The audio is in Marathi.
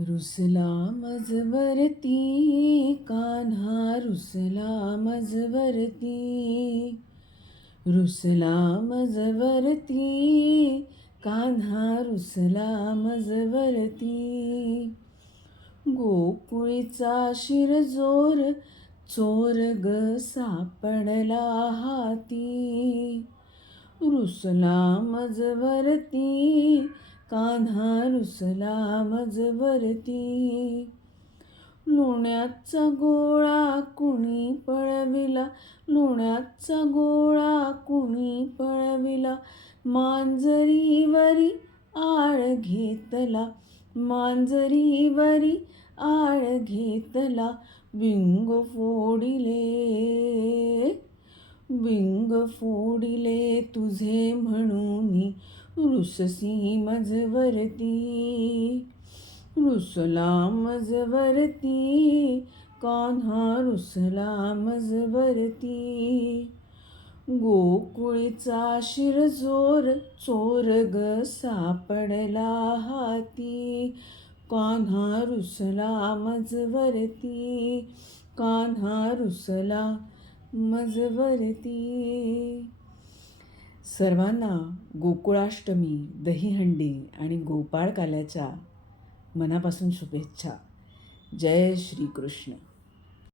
रुसला मजवरती कान्हा रुसला मजवरती, रुसला मजवरती कान्हा रुसला मजवरती. गोकुळीचा शिरजोर चोर ग सापडला हाती. रुसला मजवरती कान्हा रुसला मजवरती. लोण्याचा गोळा कुणी पळविला, लोण्याचा गोळा कुणी पळविला. मांजरीवरी आळ घेतला, मांजरीवरी आळ घेतला. विंग फोडिले, विंग फोडिले तुझे म्हणूनी रुससी मजवरती. रुसला मजवरती कान्हा रुसला मजवरती. गोकुळीचा शिरजोर चोर ग सापडला हाती. कान्हा रुसला मजवरती, कान्हा रुसला मजवरती. सर्वांना गोकुळाष्टमी, दहीहंडी आणि गोपाळकाल्याच्या मनापासून शुभेच्छा. जय श्रीकृष्ण.